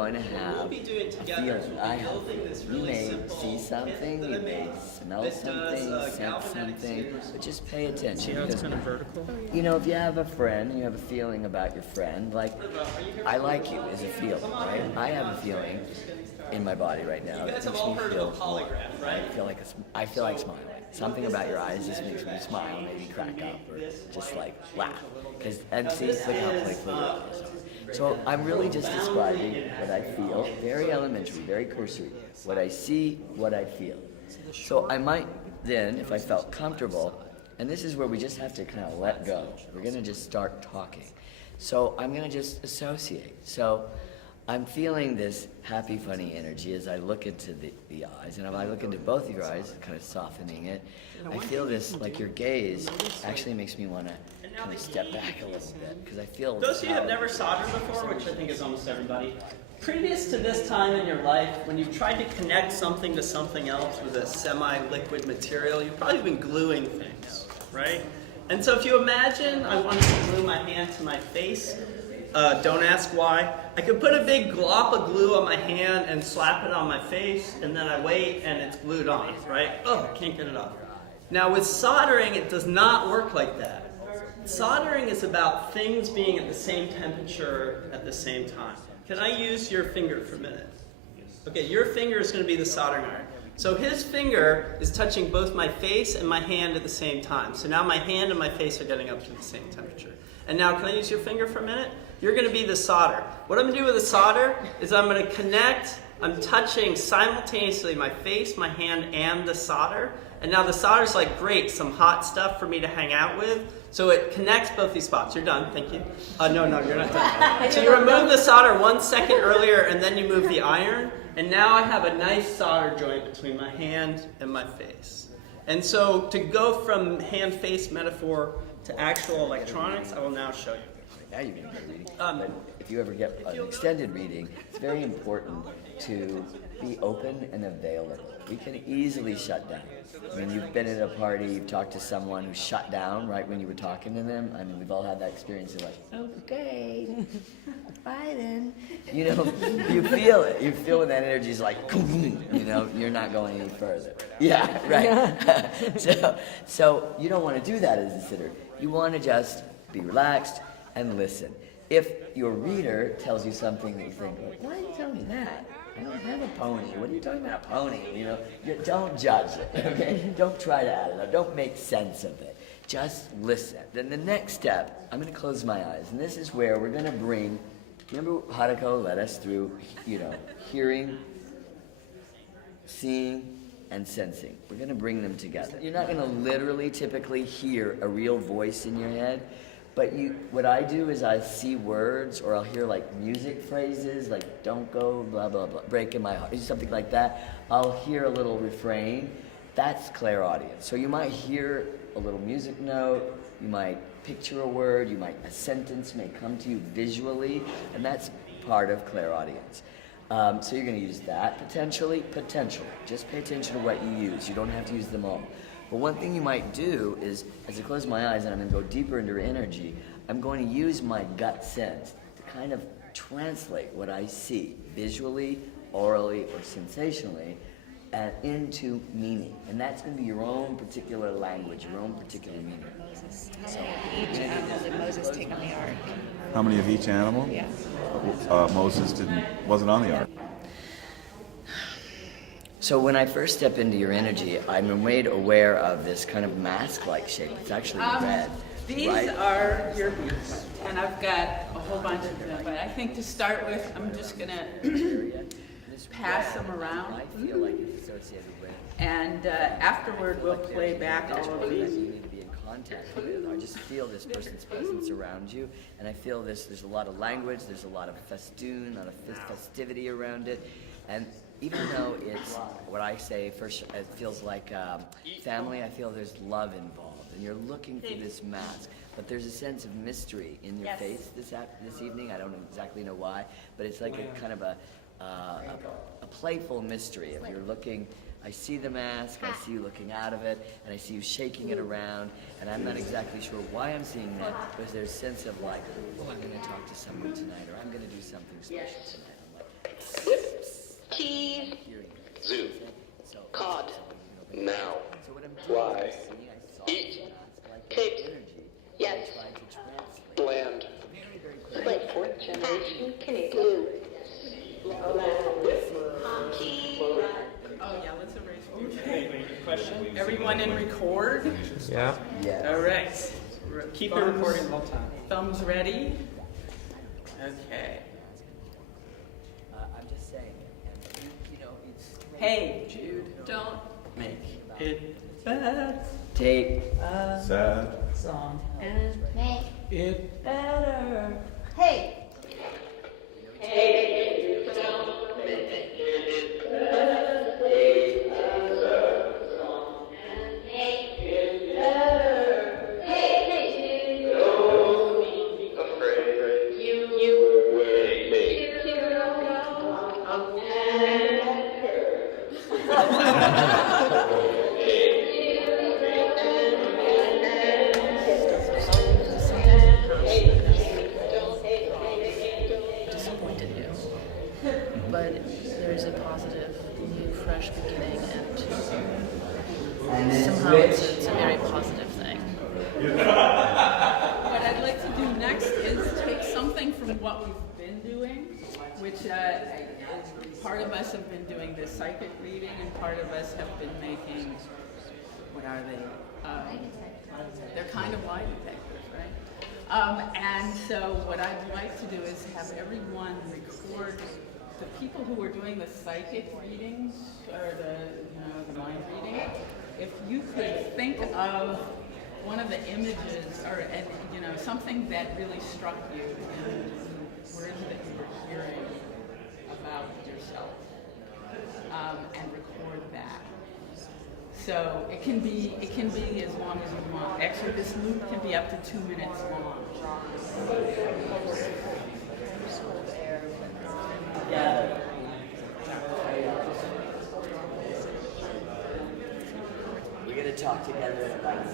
going to have a feeling. I have. You may see something, you may smell something, sense something, but just pay attention. See how it's kind of vertical? You know, if you have a friend, you have a feeling about your friend, like, I like you is a feeling, right? I have a feeling in my body right now that makes me feel warm. I feel like smiling. Something about your eyes just makes me smile, maybe crack up, or just like laugh. And see, look how playful your eyes are. So I'm really just describing what I feel, very elementary, very cursory. What I see, what I feel. So I might then, if I felt comfortable, and this is where we just have to kind of let go. We're going to just start talking. So I'm going to just associate. So I'm feeling this happy, funny energy as I look into the eyes. And if I look into both of your eyes, kind of softening it, I feel this, like your gaze actually makes me want to kind of step back a little bit. Because I feel... Those of you who have never soldered before, which I think is almost everybody, previous to this time in your life, when you've tried to connect something to something else with a semi-liquid material, you've probably been gluing things, right? And so if you imagine I wanted to glue my hand to my face, don't ask why. I could put a big glop of glue on my hand and slap it on my face, and then I wait and it's glued on, right? Oh, I can't get it off. Now with soldering, it does not work like that. Soldering is about things being at the same temperature at the same time. Can I use your finger for a minute? Okay, your finger is going to be the soldering iron. So his finger is touching both my face and my hand at the same time. So now my hand and my face are getting up to the same temperature. And now can I use your finger for a minute? You're going to be the solder. What I'm going to do with the solder is I'm going to connect, I'm touching simultaneously my face, my hand, and the solder. And now the solder's like, great, some hot stuff for me to hang out with. So it connects both these spots. You're done, thank you. No, you're not done. So you remove the solder 1 second earlier, and then you move the iron. And now I have a nice solder joint between my hand and my face. And so to go from hand-face metaphor to actual electronics, I will now show you. Now you're going to get a reading. But if you ever get an extended reading, it's very important to be open and available. We can easily shut down. I mean, you've been at a party, you've talked to someone who shut down right when you were talking to them. I mean, we've all had that experience of like, okay, bye then. You know, you feel it. You feel when that energy is like, you know, you're not going any further. Yeah, right. So you don't want to do that as a sitter. You want to just be relaxed and listen. If your reader tells you something that you think, why are you telling me that? I don't have a pony. What are you talking about, a pony? You know, don't judge it, okay? Don't try to add it up. Don't make sense of it. Just listen. Then the next step, I'm going to close my eyes. And this is where we're going to bring, remember Hadako led us through, you know, hearing, seeing, and sensing. We're going to bring them together. You're not going to literally typically hear a real voice in your head. But what I do is I see words, or I'll hear like music phrases, like "don't go," blah blah blah, "breaking my heart," something like that. I'll hear a little refrain. That's clairaudience. So you might hear a little music note. You might picture a word. A sentence may come to you visually, and that's part of clairaudience. So you're going to use that potentially. Just pay attention to what you use. You don't have to use them all. But one thing you might do is, as I close my eyes and I'm going to go deeper into energy, I'm going to use my gut sense to kind of translate what I see, visually, orally, or sensationally, and into meaning. And that's going to be your own particular language, your own particular meaning. Moses. So each animal did Moses take on the ark? How many of each animal? Yeah. Moses wasn't on the ark. So when I first step into your energy, I'm made aware of this kind of mask-like shape. It's actually red. These right? are your beads, and I've got a whole bunch of them, but I think to start with, I'm just going to pass them around, I feel like it's associated with. and afterward we'll play back all of You these. need to be in contact with. I just feel this person's presence around you, and I feel there's a lot of language, there's a lot of festoon, a lot of festivity around it, and even though it's what I say first, it feels like family, I feel there's love involved, and you're looking for this mask, but there's a sense of mystery in your face this evening. I don't exactly know why, but it's like a kind of a playful mystery. If you're looking, I see the mask, I see you looking out of it, and I see you shaking it around, and I'm not exactly sure why I'm seeing that, but there's a sense of like, oh, I'm going to talk to someone tonight, or I'm going to do something special tonight. I'm like, Whip. Cheese. Zoo. Cod. Now. Fly. Eat. Cake. Yes. Bland. Like fourth generation Canadian. Blue. Cheese. Oh, yeah, let's erase. Everyone in record? Yeah. Yeah. All right. Keep it recording the whole time. Thumbs ready? Okay. I'm just saying, and you know, it's Hey, Jude, don't Make it bad. take. Sad. Song. And make It better. Hey. Disappointed you, but there's a positive, new, fresh beginning, and somehow it's a very positive thing. What I'd like to do next is take something from what we've been doing, which part of us have been doing the psychic reading, and part of us have been making, what are they? They're kind of lie detectors, right? And so what I'd like to do is have everyone record the people who are doing the psychic readings, or the mind reading. If you could think of one of the images, or something that really struck you in words that you were hearing about yourself, and record that. So it can be as long as you want. Actually, this loop can be up to 2 minutes long. Yeah. We're gonna talk together about